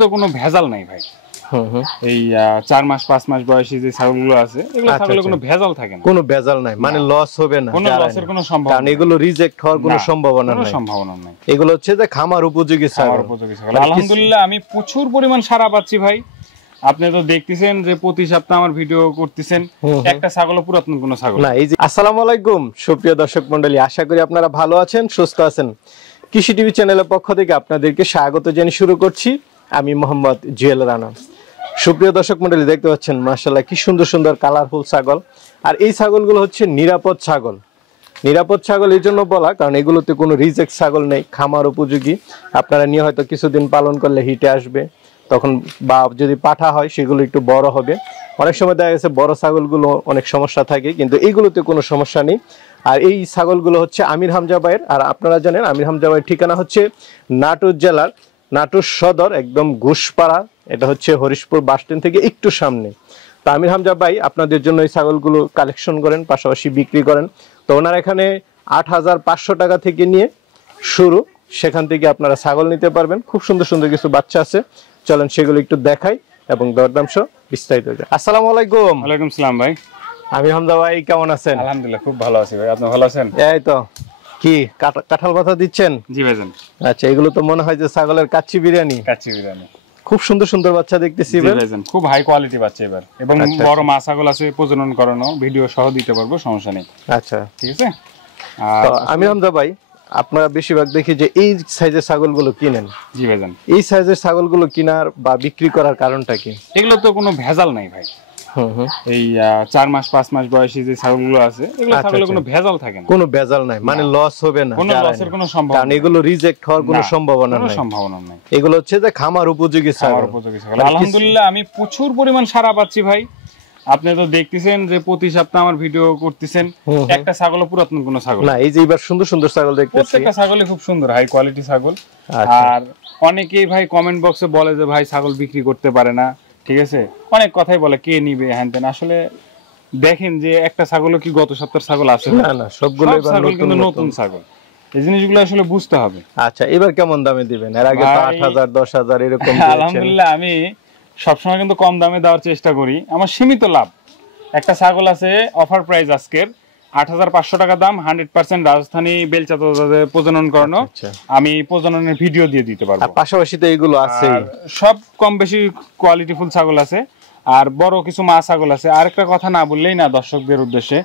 তো কোনো ভেজাল নাই ভাই। এই 4 মাস 5 মাস বয়সী যে ছাগলগুলো আছে এগুলো ছাগলের কোনো ভেজাল থাকে না। কোনো ভেজাল নাই, মানে লস হবে না, কোনো লসের কোনো সম্ভাবনা কারণ এগুলো রিজেক্ট হওয়ার কোনো সম্ভাবনা নাই। এগুলো হচ্ছে যে খামার উপযোগী ছাগল। আলহামদুলিল্লাহ আমি প্রচুর পরিমাণ সাড়া পাচ্ছি ভাই। আপনি তো দেখতেছেন যে প্রতি সপ্তাহে আমার ভিডিও করতেছেন, একটা ছাগলও পুরাতন কোনো ছাগল না। এই যে আসসালামু আলাইকুম সুপ্রিয় দর্শক মণ্ডলী, আশা করি আপনারা ভালো আছেন, সুস্থ আছেন। কৃষি টিভি চ্যানেলের পক্ষ থেকে আপনাদেরকে স্বাগত জানিয়ে শুরু করছি আমি মোহাম্মদ জুয়েল রানা। সুপ্রিয় দর্শক মণ্ডলী, দেখতে পাচ্ছেন মাশাআল্লাহ কি সুন্দর সুন্দর কালারফুল ছাগল। আর এই ছাগলগুলো হচ্ছে নিরাপদ ছাগল। নিরাপদ ছাগল এই জন্য বলা কারণ এগুলোতে কোনো রিজেক্ট ছাগল নেই, খামার উপযোগী। আপনারা নিয়ে হয়তো কিছুদিন পালন করলে হিটে আসবে, তখন বা যদি পাঠা হয় সেগুলো একটু বড় হবে। অনেক সময় দেখা গেছে বড় ছাগলগুলো অনেক সমস্যা থাকে, কিন্তু এইগুলোতে কোনো সমস্যা নেই। আর এই ছাগলগুলো হচ্ছে আমির হামজা ভাইয়ের। আর আপনারা জানেন আমির হামজা ভাইয়ের ঠিকানা হচ্ছে নাটোর জেলার নাটোর সদর, একদম ঘুষপাড়া। এটা হচ্ছে হরিশপুর বাস স্ট্যান্ড থেকে একটু সামনে। তো আমির হামজা ভাই আপনাদের জন্য এই ছাগলগুলো কালেকশন করেন, পাশাপাশি বিক্রি করেন। তো ওনার এখানে 8,500 টাকা থেকে নিয়ে শুরু, সেখান থেকে আপনারা ছাগল নিতে পারবেন। খুব সুন্দর সুন্দর কিছু বাচ্চা আছে, চলেন সেগুলো একটু দেখাই এবং দরদাম সহ বিস্তারিত হয়ে যায়। আসসালামু আলাইকুম। ওয়ালাইকুম সালাম ভাই। আমির হামজা ভাই কেমন আছেন? আলহামদুলিল্লাহ খুব ভালো আছি ভাই, আপনি ভালো আছেন? এই তো কি কাঁঠাল পাতা দিচ্ছেন? জি ভাইজান। আচ্ছা, এগুলো তো মনে হয় যে ছাগলের কাচ্চি বিরিয়ানি। কাচ্চি বিরিয়ানি খুব সুন্দর সুন্দর বাচ্চা দেখতেছি ভাইজান, খুব হাই কোয়ালিটি বাচ্চা এবার, এবং বড় মা ছাগল আছে প্রজনন করানো, ভিডিও সহ দিতে পারবো, সমস্যা নেই। আচ্ছা ঠিক আছে। তো আমির হামজা ভাই আপনারা বেশিরভাগ দেখি যে এই সাইজের ছাগলগুলো কিনেন। জি ভাইজান। এই সাইজের ছাগলগুলো কেনার বা বিক্রি করার কারণটা কি? এগুলো তো কোনো ভেজাল নাই ভাই। এই 4 মাস 5 মাস বয়সী যে ছাগলগুলো আছে এগুলো ছাগলের কোনো ভেজাল থাকে না। কোনো ভেজাল নাই, মানে লস হবে না, কোনো লসের কোনো সম্ভাবনা, কারণ এগুলো রিজেক্ট হওয়ার কোনো সম্ভাবনা নাই। এগুলো হচ্ছে যে খামার উপযোগী ছাগল। আলহামদুলিল্লাহ আমি প্রচুর পরিমাণ সাড়া পাচ্ছি ভাই। আপনি তো দেখতেছেন যে প্রতি সপ্তাহে আমার ভিডিও করতেছেন, একটা ছাগলও পুরাতন কোনো ছাগল না। এই যে এবার সুন্দর সুন্দর ছাগল দেখতেছি, প্রত্যেকটা ছাগলই খুব সুন্দর হাই কোয়ালিটি ছাগল। আর অনেকেই ভাই কমেন্ট বক্সে বলে যে ভাই ছাগল বিক্রি করতে পারে না, ঠিক আছে, অনেক কথাই বলে কে নিবে হ্যান তেন। আসলে দেখেন যে একটা ছাগলও কি গত সপ্তাহের ছাগল আছে? না না, সবগুলো ছাগল কিন্তু নতুন ছাগল। এই জিনিসগুলো আসলে বুঝতে হবে। আচ্ছা, এবার কেমন দামে দিবেন? এর আগে তো 8,000 10,000 এরকম। আলহামদুলিল্লাহ আমি সবসময় কিন্তু কম দামে দেওয়ার চেষ্টা করি, আমার সীমিত লাভ। একটা ছাগল আছে অফার প্রাইস আজকের 8,500 টাকা দাম, 100% রাজস্থানী বেলচাতে প্রজনন করানো। আমি প্রজননের ভিডিও দিয়ে দিতে পারবো। পাশাপাশি তো এগুলো আছে, সব কম বেশি কোয়ালিটিফুল ছাগল আছে, আর বড় কিছু মা ছাগল আছে। আরেকটা কথা না বললেই না দর্শকদের উদ্দেশ্যে,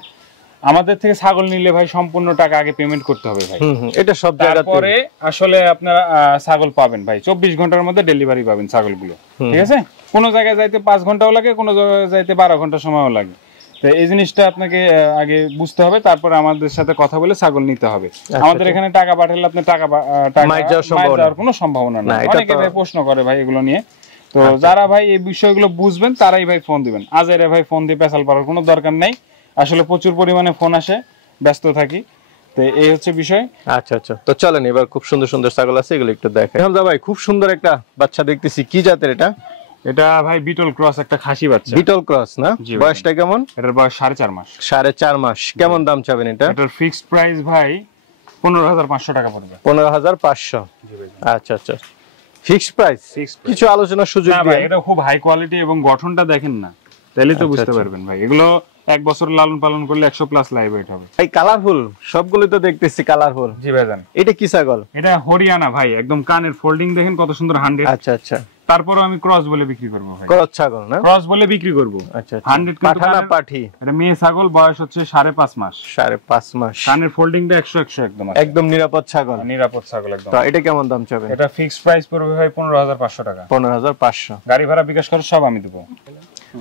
আমাদের থেকে ছাগল নিলে ভাই সম্পূর্ণ টাকা আগে পেমেন্ট করতে হবে ভাই। এটা সব জায়গাতে। তারপরে আসলে আপনারা ছাগল পাবেন ভাই 24 ঘন্টার মধ্যে ডেলিভারি পাবেন ছাগলগুলো, ঠিক আছে। কোনো জায়গায় যাইতে 5 ঘন্টাও লাগে, কোনো জায়গায় যাইতে 12 ঘন্টা সময়ও লাগে। তো এই জিনিসটা আপনাকে আগে বুঝতে হবে, তারপরে আমাদের সাথে কথা বলে ছাগল নিতে হবে। আমাদের এখানে টাকা পাঠালে আপনি টাকা যাওয়ার কোনো সম্ভাবনা নেই। অনেকে ভাই প্রশ্ন করে ভাই এগুলো নিয়ে। তো যারা ভাই এই বিষয়গুলো বুঝবেন তারাই ভাই ফোন দিবেন। আজেরে ভাই ফোন দিয়ে পেছাল পাওয়ার কোনো দরকার নেই। আসলে প্রচুর পরিমাণে ফোন আসে, ব্যস্ত থাকি, তো এই হচ্ছে বিষয়। আচ্ছা আচ্ছা, তো চলেন এবার খুব সুন্দর সুন্দর ছাগল আছে এগুলো একটু দেখাই। হামজা ভাই খুব সুন্দর একটা বাচ্চা দেখতেছি, কি জাতের এটা? এটা ভাই বিটল ক্রস, একটা খাসি বাচ্চা। বিটল ক্রস না? বয়সটা কেমন? এটার বয়স 4.5 মাস। 4.5 মাস। কেমন দাম চাবেন এটা? এটার ফিক্সড প্রাইস ভাই 15,500 টাকা পড়বে। 15,500। আচ্ছা আচ্ছা, ফিক্সড প্রাইস, কিছু আলোচনার সুযোগ না ভাই। এটা খুব হাই কোয়ালিটি এবং গঠনটা দেখেন না, তাহলে তো বুঝতে পারবেন ভাই। এগুলো 1 বছর লালন পালন করলে 100+ লাইভ ওয়েট হবে। এই কালারফুল সবগুলো তো দেখতেছি কালারফুল। জি ভাইজান। এটা কি ছাগল? এটা হরিয়ানা ভাই, একদম কানের ফোল্ডিং দেখেন কত সুন্দর 100। আচ্ছা আচ্ছা, তারপরও আমি ক্রস বলে বিক্রি করব ভাই। ক্রস ছাগল না? ক্রস বলে বিক্রি করব। আচ্ছা, 100 পাঠা না পাঠি? এটা মেয়ে ছাগল, বয়স হচ্ছে 5.5 মাস। 5.5 মাস। কানের ফোল্ডিংটা 100 একদম আছে, একদম নিরাপদ ছাগল। নিরাপদ ছাগল একদম। তো এটা কেমন দাম চাবেন? এটা ফিক্সড প্রাইস পড়বে ভাই 15,500 টাকা। 15,500। গাড়ি ভাড়া বিকাশ খরচ সব আমি দেব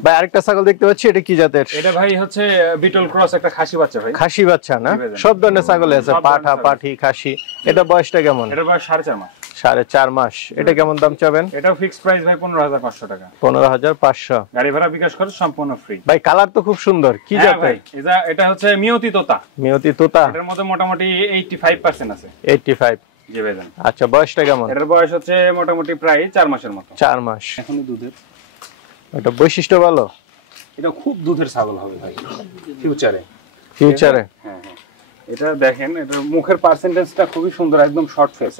ভাই। আরেকটা ছাগল দেখতে পাচ্ছি, এটা কি জাতের? এটা ভাই হচ্ছে বিটল ক্রস, একটা খাসি বাচ্চা ভাই। খাসি বাচ্চা না? সব ধরনের ছাগল আছে, পাঠা পাঠি খাসি। এটা বয়সটা কেমন? এটা বয়স 4.5 মাস। 4.5 মাস। এটা কেমন দাম চাবেন? এটাও ফিক্সড প্রাইস ভাই 15,500 টাকা। 15,500। গাড়ি ভাড়া বিকাশ খরচ সম্পূর্ণ ফ্রি। ভাই কালার তো খুব সুন্দর, কি জাতের? এটা হচ্ছে মিয়তি তোতা। মিয়তি তোতা। এটার মধ্যে মোটামুটি 85% আছে। 85। জি ভাইজান। আচ্ছা, বয়সটা কেমন? এটার বয়স হচ্ছে মোটামুটি প্রায় 4 মাসের মতো। 4 মাস। এখনো দুধের। এটা বৈশিষ্ট্য ভালো? এটা খুব দুধের ছাগল হবে ভাই ফিউচারে। ফিউচারে? হ্যাঁ হ্যাঁ। এটা দেখেন, এটার মুখের পার্সেন্টেজটা খুবই সুন্দর, একদম শর্ট ফেস।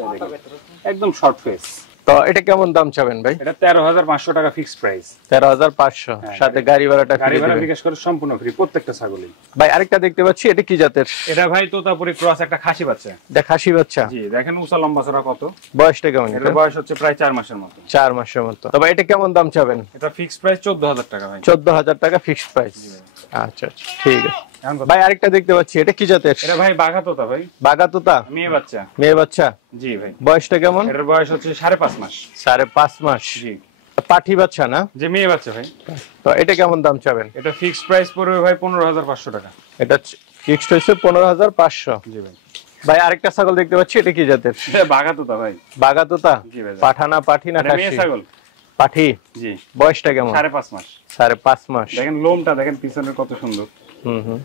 একদম শর্ট ফেস। তো এটা কেমন দাম চাবেন ভাই? এটা 13,500 টাকা ফিক্সড প্রাইস। 13,500 সাথে গাড়ি ভাড়াটা ফ্রি। গাড়ি ভাড়া বিকাশ করে সম্পূর্ণ ফ্রি প্রত্যেকটা ছাগলই। ভাই আরেকটা দেখতে পাচ্ছি, এটা কি জাতের? এটা ভাই তোতাপুরি ক্রস একটা খাসি বাচ্চা। এটা খাসি বাচ্চা? জি, দেখেন উঁচা লম্বা চড়া কত। বয়সটা কেমন? এর বয়স হচ্ছে প্রায় 4 মাসের মতো। 4 মাসের মতো। তো ভাই এটা কেমন দাম চাবেন? এটা ফিক্সড প্রাইস 14,000 টাকা ভাই। 14,000 টাকা ফিক্সড প্রাইস। আচ্ছা আচ্ছা ঠিক আছে। ভাই আরেকটা দেখতে পাচ্ছি, এটা কি জাতের? এটা ভাই বাঘা তোতা ভাই। বাঘা তোতা? মেয়ে বাচ্চা। মেয়ে বাচ্চা? জি ভাই। বয়সটা কেমন? এর বয়স হচ্ছে 5.5 মাস। 5.5 মাস। জি। পাঠি বাচ্চা না? যে মেয়ে বাচ্চা ভাই। তো এটা কেমন দাম চাবেন? এটা ফিক্সড প্রাইস পড়বে ভাই 15,500 টাকা। এটা ফিক্সড হচ্ছে 15,500। জি ভাই। ভাই আরেকটা ছাগল দেখতে পাচ্ছি, এটা কি জাতের? এটা বাঘা তোতা ভাই। বাঘা তোতা? জি ভাই। পাঠানা পাঠি না খাসি? মেয়ে ছাগল। পাঠি? জি। বয়সটা কেমন? 5.5 মাস। 5.5 মাস। দেখেন লোমটা দেখেন পিছনের কত সুন্দর। হুম।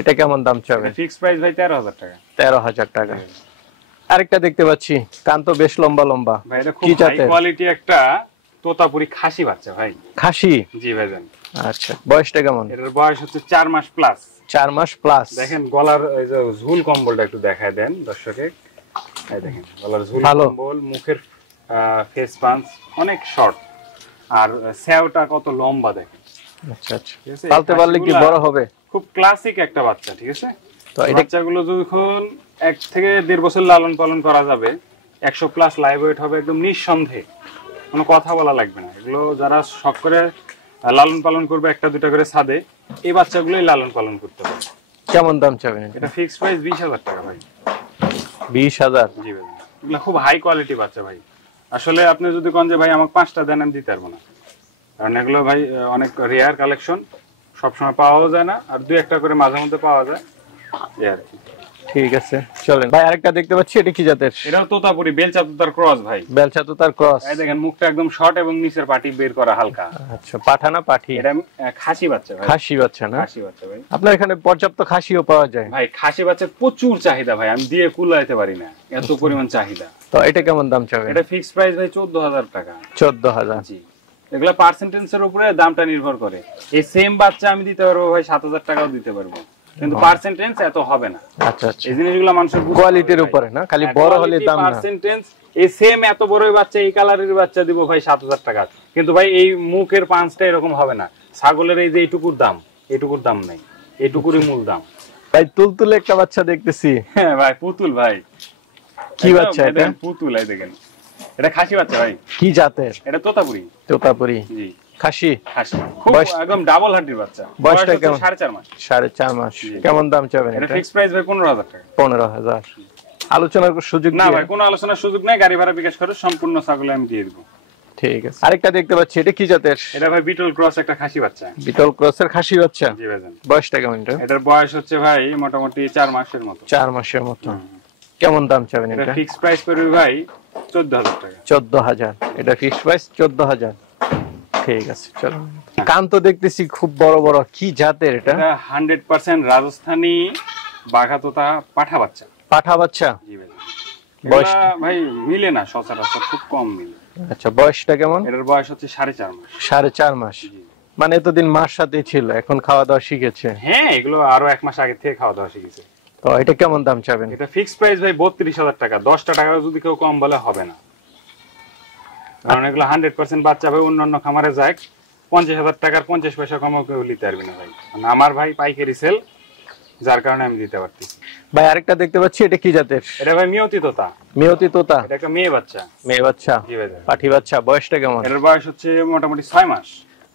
এটা কেমন দাম চাবেন? ফিক্সড প্রাইস ভাই 13,000 টাকা। 13,000 টাকা। আরেকটা দেখতে পাচ্ছি, কান তো বেশ লম্বা লম্বা। ভাই এটা খুব হাই কোয়ালিটি একটা তোতাপুরি খাসি বাচ্চা ভাই। খাসি? জি ভাইজান। আচ্ছা, বয়সটা কেমন? এটার বয়স হচ্ছে 4 মাস প্লাস। 4 মাস প্লাস। দেখেন গলার এই যে ঝুল কম্বলটা একটু দেখায় দেন দর্শকে। এই দেখেন গলার ঝুল কম্বল, মুখের ফেস পাঞ্চ অনেক শর্ট, আর স্যাওটা কত লম্বা দেখেন। আচ্ছা আচ্ছা। পালতে পারলে কি বড় হবে? খুব ক্লাসিক একটা বাচ্চা, ঠিক আছে? তো এই বাচ্চাগুলো যখন 1 থেকে 1.5 বছর লালন পালন করা যাবে, 100 প্লাস লাইভ ওয়েট হবে একদম নিঃসন্দেহে, কোনো কথা বলা লাগবে না। এগুলো যারা শখ করে লালন পালন করবে একটা দুটা করে ছাদে, এই বাচ্চাগুলোই লালন পালন করতে হবে। কেমন দাম চাবেন? এটা ফিক্সড প্রাইস 20,000 টাকা ভাই। 20,000? জি ভাই। এগুলো খুব হাই কোয়ালিটি বাচ্চা ভাই। আসলে আপনি যদি কোন যে ভাই আমাকে 5টা দেন, আমি দিতে পারবো না, কারণ এগুলো ভাই অনেক রেয়ার কালেকশন, সবসময় পাওয়াও যায় না, আর 2-1টা করে মাঝে মধ্যে পাওয়া যায় এই আর কি। ঠিক আছে চলেন। ভাই আরেকটা দেখতে পাচ্ছি, এটা কি জাতের? এটাও তোতাপুরি বেলচা তোতার ক্রস ভাই। বেলচা তোতার ক্রস। এই দেখেন মুখটা একদম শর্ট এবং নিচের পাটি বের করা হালকা। আচ্ছা, পাঠানা পাঠি? এটা খাসি বাচ্চা ভাই। খাসি বাচ্চা না? খাসি বাচ্চা ভাই। আপনার এখানে পর্যাপ্ত খাসিও পাওয়া যায়? ভাই খাসি বাচ্চার প্রচুর চাহিদা ভাই, আমি দিয়ে কুলাইতে পারি না, এত পরিমাণ চাহিদা। তো এটা কেমন দাম চাবেন? এটা ফিক্সড প্রাইস ভাই 14,000 টাকা। 14,000? জি। এগুলা পার্সেন্টেজের উপরে দামটা নির্ভর করে। এই সেম বাচ্চা আমি দিতে পারবো ভাই 7,000 টাকাও দিতে পারবো, কিন্তু পার্সেন্টেজ এত হবে না। আচ্ছা আচ্ছা। এই জিনিসগুলো মানুষের কোয়ালিটির উপরে না, খালি বড় হলে দাম না। পার্সেন্টেজ এই সেম এত বড় বাচ্চা, এই কালারের বাচ্চা দিব ভাই 7,000 টাকা, কিন্তু ভাই এই মুখের পাঁচটা এরকম হবে না। ছাগলের এই যে এইটুকুর দাম, এইটুকুর দাম নাই, এইটুকুরই মূল দাম। ভাই তুলতুলে একটা বাচ্চা দেখতেছি। হ্যাঁ ভাই পুতুল ভাই। কি বাচ্চা এটা? পুতুল। এই দেখেন এটা খাসি বাচ্চা ভাই। কি জাতের? এটা তোতাপুরি। তোতাপুরি? জি। খাসি? খাসি। খুব একদম ডাবল হাড্ডির বাচ্চা। বয়সটা কেমন? 4.5 মাস। 4.5 মাস। কেমন দাম চাবেন এটা এটা? ফিক্সড প্রাইস ভাই 15,000 টাকা। 15,000? আলোচনার সুযোগ না ভাই, কোনো আলোচনার সুযোগ নাই, গাড়ি ভাড়া বিকাশ করে সম্পূর্ণ ছাগলে আমি দিয়ে দিব। ঠিক আছে। আরেকটা দেখতে পাচ্ছি, এটা কি জাতের? এটা ভাই বিটল ক্রস একটা খাসি বাচ্চা। বিটল ক্রসের খাসি বাচ্চা? জি ভাইজান। বয়সটা কেমন এটা? এটার বয়স হচ্ছে ভাই মোটামুটি 4 মাসের মতো। 4 মাসের মতো। কেমন দাম চাবেন এটা এটা? ফিক্সড প্রাইস পড়বে ভাই 14,000 টাকা। 14,000? এটা ফিক্সড প্রাইস 14,000। ঠিক আছে চলো। কান তো দেখতেছি খুব বড় বড়, কি জাতের এটা? এটা 100% রাজস্থানী বাঘা তোতা পাঠা বাচ্চা। পাঠা বাচ্চা? জি ভাই। বয়স ভাই মিলে না সচরাচর, খুব কম মিলে। আচ্ছা, বয়সটা কেমন? এটার বয়স হচ্ছে 4.5 মাস। 4.5 মাস? মানে এতদিন মার সাথেই ছিল, এখন খাওয়া দাওয়া শিখেছে? হ্যাঁ, এগুলো আরো 1 মাস আগে থেকে খাওয়া দাওয়া শিখেছে। তো এটা কেমন দাম চাবেন? এটা ফিক্সড প্রাইস ভাই 32,000 টাকা। 10টা টাকা যদি কেউ কম বলে হবে না, কারণ এগুলো 100% বাচ্চা ভাই। অন্যান্য খামারে যায় 50,000 টাকার 50 পয়সা কমও কেউ নিতে পারবে না ভাই, মানে আমার ভাই পাইকারি সেল, যার কারণে আমি দিতে পারতেছি। ভাই আরেকটা দেখতে পাচ্ছি, এটা কি জাতের? এটা ভাই মিয়তি তোতা। মিয়তি তোতা? এটা একটা মেয়ে বাচ্চা। মেয়ে বাচ্চা? জি ভাই। পাঠি বাচ্চা? বয়সটা কেমন? এটার বয়স হচ্ছে মোটামুটি 6 মাস।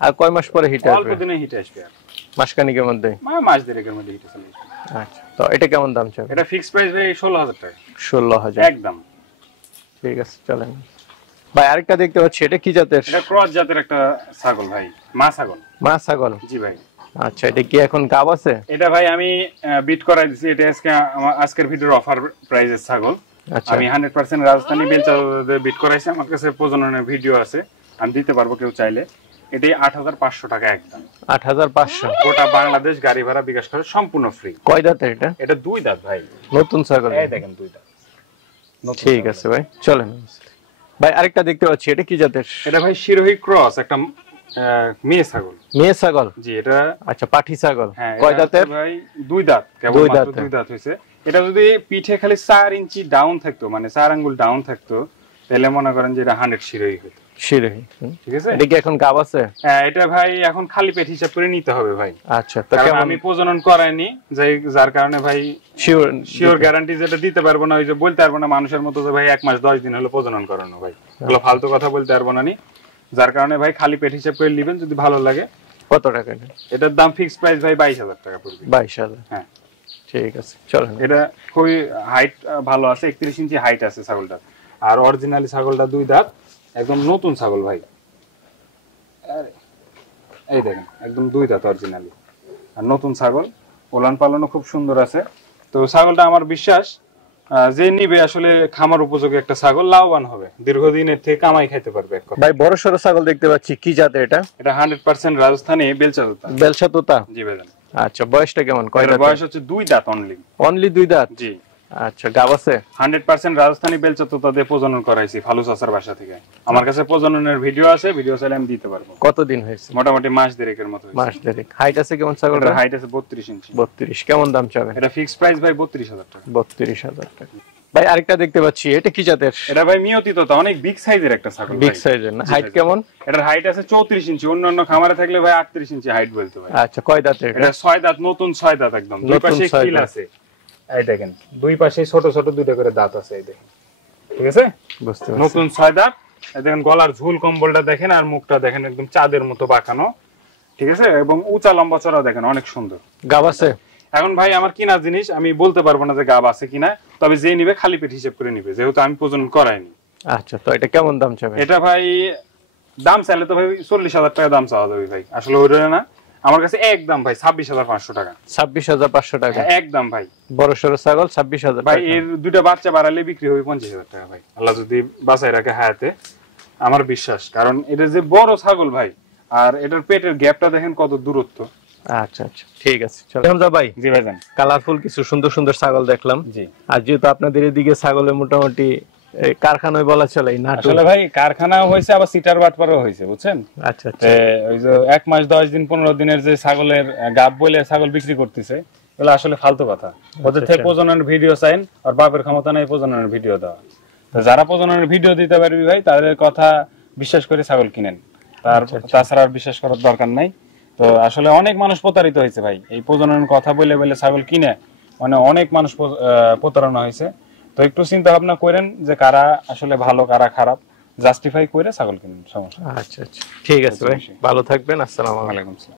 আর কয় মাস পরে হিট অল্প আসবে? দিনে হিট আসবে, আর মাসখানেকের মধ্যে? মাস দেড়েকের মধ্যে হিট চলে আসবে। আচ্ছা, তো এটা কেমন দাম চাবেন? এটা ফিক্সড প্রাইস ভাই 16,000 টাকা। 16,000? একদম। ঠিক আছে চলেন। ভাই আরেকটা দেখতে পাচ্ছি, এটা কি জাতের? এটা ক্রস জাতের একটা ছাগল ভাই, মা ছাগল। মা ছাগল? জি ভাই। আচ্ছা, এটা কি এখন গাব আছে? এটা ভাই আমি বিট করাই দিছি। এটা আজকের ভিডিওর অফার প্রাইসের ছাগল। আচ্ছা, আমি 100% রাজস্থানী বেলচা বিট করাইছি। আমার কাছে প্রজননের ভিডিও আছে, আমি দিতে পারবো কেউ চাইলে। এটাই 8,500 টাকা একদম। 8,500? গোটা বাংলাদেশ গাড়ি ভাড়া বিকাশ করে সম্পূর্ণ ফ্রি। কয় দাঁতের এটা? এটা 2 দাঁত ভাই। নতুন ছাগল? এই দেখেন 2 দাঁত। ঠিক আছে ভাই চলেন। ভাই আরেকটা দেখতে পাচ্ছি, এটা কি জাতের? এটা ভাই শিরোহী ক্রস একটা মেয়ে ছাগল। মেয়ে ছাগল? জি। এটা আচ্ছা, পাঠি ছাগল? হ্যাঁ, কয় দাঁতের? ভাই 2 দাঁত, কেবল মাত্র 2 দাঁত হইছে। এটা যদি পিঠে খালি 4 ইঞ্চি ডাউন থাকতো, মানে 4 আঙ্গুল ডাউন থাকতো, তাহলে মনে করেন যে এটা 100 শিরোহী হতো। শিরোহী, ঠিক আছে। এটা কি এখন গাব আছে? হ্যাঁ, এটা ভাই এখন খালি পেট হিসাব করে নিতে হবে ভাই। আচ্ছা, তো কারণ কেমন? আমি প্রজনন করাইনি, যার কারণে ভাই শিওর গ্যারান্টি যেটা দিতে পারবো না, ওই যে বলতে পারবো না মানুষের মতো যে ভাই 1 মাস 10 দিন হলো প্রজনন করানো ভাই, এগুলো ফালতু কথা বলতে পারবো না নি। যার কারণে ভাই খালি পেট হিসাব করে নেবেন, যদি ভালো লাগে। কত টাকা এটা? এটার দাম ফিক্সড প্রাইস ভাই 22,000 টাকা পড়বে। 22,000? হ্যাঁ, ঠিক আছে, চলেন। এটা খুবই হাইট ভালো আছে, 31 ইঞ্চি হাইট আছে ছাগলটার। আর অরিজিনালি ছাগলটা 2 দাঁত, একদম নতুন ছাগল ভাই। এই দেখেন একদম 2 দাঁত অরিজিনালি, আর নতুন ছাগল, ওলান পালনও খুব সুন্দর আছে। তো ছাগলটা আমার বিশ্বাস যে নিবে আসলে খামার উপযোগী একটা ছাগল, লাভবান হবে, দীর্ঘদিনের থেকে কামাই খাইতে পারবে এক কথা। ভাই বড় সরো ছাগল দেখতে পাচ্ছি, কি জাতের এটা? এটা 100% রাজস্থানী বেলচা তোতা। বেলসা তোতা? জি ভাই। আচ্ছা, বয়সটা কেমন? কয় দাঁত? বয়স হচ্ছে 2 দাঁত অনলি। অনলি 2 দাঁত? জি। আচ্ছা, গাব আছে? 100% রাজস্থানী বেলচা তোতা দিয়ে প্রজনন করাইছি ফালু চাচার বাসা থেকে। আমার কাছে প্রজননের ভিডিও আছে, ভিডিও চাইলে আমি দিতে পারবো। কতদিন হয়েছে? মোটামুটি মাস দেড়েকের মতো হয়েছে। মাস দেড়েক। হাইট আছে কেমন ছাগলটা? এটার হাইট আছে 32 ইঞ্চি। 32। কেমন দাম চাবে? এটা ফিক্সড প্রাইস ভাই 32,000 টাকা। 32,000 টাকা। ভাই আরেকটা দেখতে পাচ্ছি, এটা কি জাতের? এটা ভাই মিয়তি তোতা, অনেক বিগ সাইজের একটা ছাগল। বিগ সাইজের না? হাইট কেমন? এটার হাইট আছে 34 ইঞ্চি, অন্যান্য খামারে থাকলে ভাই 38 ইঞ্চি হাইট বলতে ভাই। আচ্ছা, কয় দাঁতের এটা? এটা 6 দাঁত, নতুন 6 দাঁত একদম। দুই পাশে কিল আছে, এই দেখেন দুই পাশে ছোট ছোট দুইটা করে দাঁত আছে, এই দেখেন। ঠিক আছে, বুঝতে পারছি। নতুন 6 দাঁত। এই দেখেন গলার ঝুল কম্বলটা দেখেন, আর মুখটা দেখেন একদম চাঁদের মতো বাঁকানো। ঠিক আছে, এবং উঁচা লম্বা চড়া দেখেন, অনেক সুন্দর। গাব আছে? এখন ভাই আমার কিনা জিনিস, আমি বলতে পারবো না যে গাব আছে কিনা, তবে যে নিবে খালি পেট হিসেব করে নিবে, যেহেতু আমি প্রজনন করাইনি। আচ্ছা, তো এটা কেমন দাম চাবে? এটা ভাই দাম চাইলে তো ভাই 40,000 টাকা দাম চাওয়া যাবে ভাই, আসলে ওইটা না। আমার কাছে একদম ভাই 26,500 টাকা। 26,500 টাকা একদম ভাই। বড় সরো ছাগল 26,000 ভাই টাকা। এর দুইটা বাচ্চা বাড়ালে বিক্রি হবে 50,000 টাকা ভাই, আল্লাহ যদি বাঁচাই রাখে হায়াতে, আমার বিশ্বাস। কারণ এটা যে বড় ছাগল ভাই, আর এটার পেটের গ্যাপটা দেখেন কত দূরত্ব। আচ্ছা আচ্ছা, ঠিক আছে, চলো হামজা ভাই। জি ভাইজান। কালারফুল কিছু সুন্দর সুন্দর ছাগল দেখলাম। জি। আর যেহেতু আপনাদের এদিকে ছাগলের মোটামুটি কারখানায় বলা চলে না, আসলে ভাই কারখানা হয়েছে, আবার সিটার বাটপারও হয়েছে, বুঝছেন। আচ্ছা আচ্ছা। ওই যে 1 মাস 10 দিন 15 দিনের যে ছাগলের গাব বলে ছাগল বিক্রি করতেছে, এগুলো আসলে ফালতু কথা। ওদের থেকে প্রজননের ভিডিও চাইন, আর বাপের ক্ষমতা নাই প্রজননের ভিডিও দেওয়া। তো যারা প্রজননের ভিডিও দিতে পারবি ভাই, তাদের কথা বিশ্বাস করে ছাগল কিনেন, তাছাড়া আর বিশ্বাস করার দরকার নাই। তো আসলে অনেক মানুষ প্রতারিত হয়েছে ভাই, এই প্রজননের কথা বলে বলে ছাগল কিনে, মানে অনেক মানুষ প্রতারণা হয়েছে। তো একটু চিন্তা ভাবনা করেন যে কারা আসলে ভালো কারা খারাপ, জাস্টিফাই করে ছাগল কিনুন, সমস্যা। আচ্ছা আচ্ছা, ঠিক আছে ভাই, ভালো থাকবেন। আসসালামু আলাইকুম।